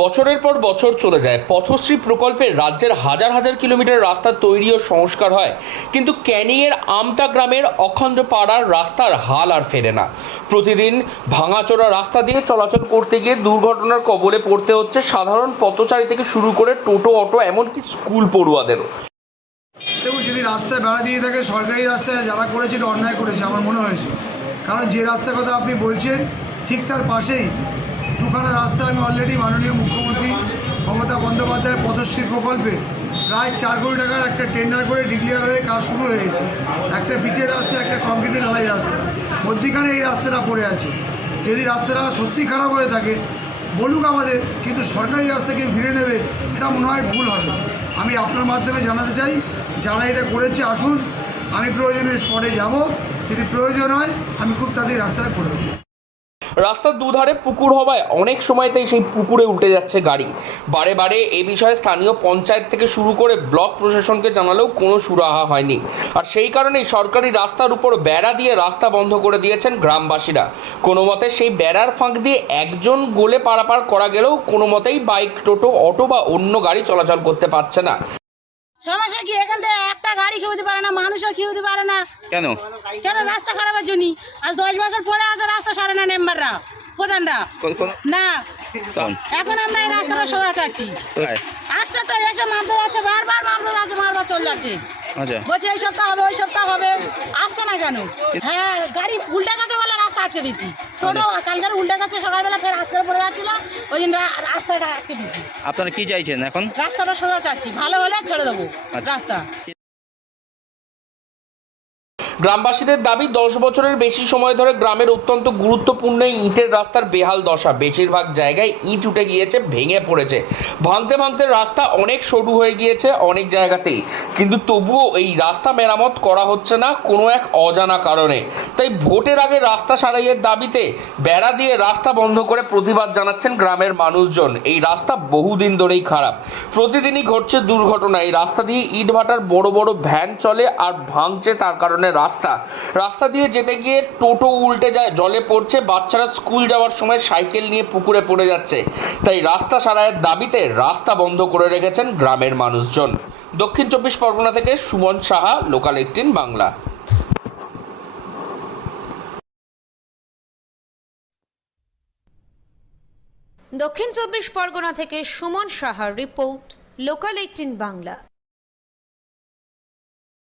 বছরের পর বছর চলে যায়, পথশ্রী প্রকল্পে রাজ্যের হাজার হাজার কিলোমিটার রাস্তা তৈরি ও সংস্কার হয়, কিন্তু ক্যানিংয়ের আমতা গ্রামের অখণ্ড পাড়ার রাস্তার হাল আর ফেরে না। প্রতিদিন ভাঙাচোরা রাস্তা দিয়ে চলাচল করতে গিয়ে দুর্ঘটনার কবলে পড়তে হচ্ছে সাধারণ পথচারী থেকে শুরু করে টোটো, অটো, এমনকি স্কুল পড়ুয়াদেরও। দেখুন, যদি রাস্তায় বেড়া দিয়ে থাকে, সরকারি রাস্তায় যারা করেছে এটা অন্যায় করেছে আমার মনে হয়েছে। কারণ যে রাস্তার কথা আপনি বলছেন ঠিক তার পাশেই দুখানা রাস্তা আমি অলরেডি মাননীয় মুখ্যমন্ত্রী মমতা বন্দ্যোপাধ্যায়ের পথশ্রী প্রকল্পে প্রায় 4 কোটি টাকার একটা টেন্ডার করে ডিক্লেয়ার হয়ে কাজ শুরু হয়েছে। একটা পিচের রাস্তা, একটা কংক্রিটের ঢালাই রাস্তা, মধ্যিখানে এই রাস্তাটা পড়ে আছে। যদি রাস্তাটা সত্যি খারাপ হয়ে থাকে বলুক আমাদের, কিন্তু সরকারি রাস্তাকে ঘিরে নেবে এটা মনে হয় ভুল হবে। আমি আপনার মাধ্যমে জানাতে চাই, যারা এটা করেছে আসুন, আমি প্রয়োজনে স্পটে যাব, যদি প্রয়োজন হয় আমি খুব তাড়াতাড়ি রাস্তাটা করে দেবো। রাস্তার দুধারে পুকুর হওয়ায় অনেক সময়তেই সেই পুকুরে উল্টে যাচ্ছে গাড়ি। বারে বারে এ বিষয়ে স্থানীয় পঞ্চায়েত থেকে শুরু করে ব্লক প্রশাসনকে জানালেও কোনো সুরাহা হয়নি। আর সেই কারণেই সরকারি রাস্তার উপর বেড়া দিয়ে রাস্তা বন্ধ করে দিয়েছেন গ্রামবাসীরা। কোনো মতে সেই বেড়ার ফাঁক দিয়ে একজন গোলে পারাপার করা গেলেও কোনো মতেই বাইক, টোটো, অটো বা অন্য গাড়ি চলাচল করতে পারছে না। সমস্যা কি, এখান থেকে একটা গাড়ি খেতে পারে না, মানুষও খেতে পারে না। কেন? কেন? রাস্তা খারাপের জন্য। আজ 10 বছর পরে আছে রাস্তা সারে না মেম্বাররা, প্রধানরা না। এখন আমরা এই রাস্তাটা সোজা চাচ্ছি। আসতে তো এসে মামলা যাচ্ছে, বারবার মামলা যাচ্ছে, বারবার চলে যাচ্ছে। বলছে এই সপ্তাহ হবে, ওই সপ্তাহ হবে, আসছে না কেন? হ্যাঁ, গাড়ি উল্টা গেছে বলে রাস্তা আটকে দিচ্ছি। টোটো কালকে উল্টা গেছে সকালবেলা, ফের আজকে পড়ে যাচ্ছিল, ওই দিন রাস্তাটা আটকে দিচ্ছি। আপনারা কি চাইছেন এখন? রাস্তাটা সোজা চাচ্ছি, ভালো হলে ছেড়ে দেবো রাস্তা। গ্রামবাসীদের দাবি, 10 বছরের বেশি সময় ধরে গ্রামের অত্যন্ত গুরুত্বপূর্ণ ইটের রাস্তার বেহাল দশা। বেশিরভাগ জায়গায় ইট উঠে গিয়েছে, ভেঙে পড়েছে। ভাঙতে ভাঙতে রাস্তা অনেক সরু হয়ে গিয়েছে অনেক জায়গাতেই, কিন্তু তবুও এই রাস্তা মেরামত করা হচ্ছে না কোনো এক অজানা কারণে। তাই ভোটের আগে রাস্তা সারাইয়ের দাবিতে বেড়া দিয়ে রাস্তা বন্ধ করে প্রতিবাদ জানাচ্ছেন গ্রামের মানুষজন। এই রাস্তা বহুদিন ধরেই খারাপ, প্রতিদিনই ঘটছে দুর্ঘটনা। এই রাস্তা দিয়ে ইট ভাটার বড় বড় ভ্যান চলে আর ভাঙছে, তার কারণে রাস্তা দিয়ে যেতে গিয়ে টোটো উল্টে যায়, জলে পড়ছে, বাচ্চারা স্কুল যাওয়ার সময় সাইকেল নিয়ে পুকুরে পড়ে যাচ্ছে। তাই রাস্তা সারাইয়ের দাবিতে রাস্তা বন্ধ করে রেখেছেন গ্রামের মানুষজন। দক্ষিণ 24 পরগনা থেকে সুমন সাহা, লোকাল 18 বাংলা। দক্ষিণ 24 পরগনা থেকে সুমন সাহার রিপোর্ট, লোকাল 18 বাংলা।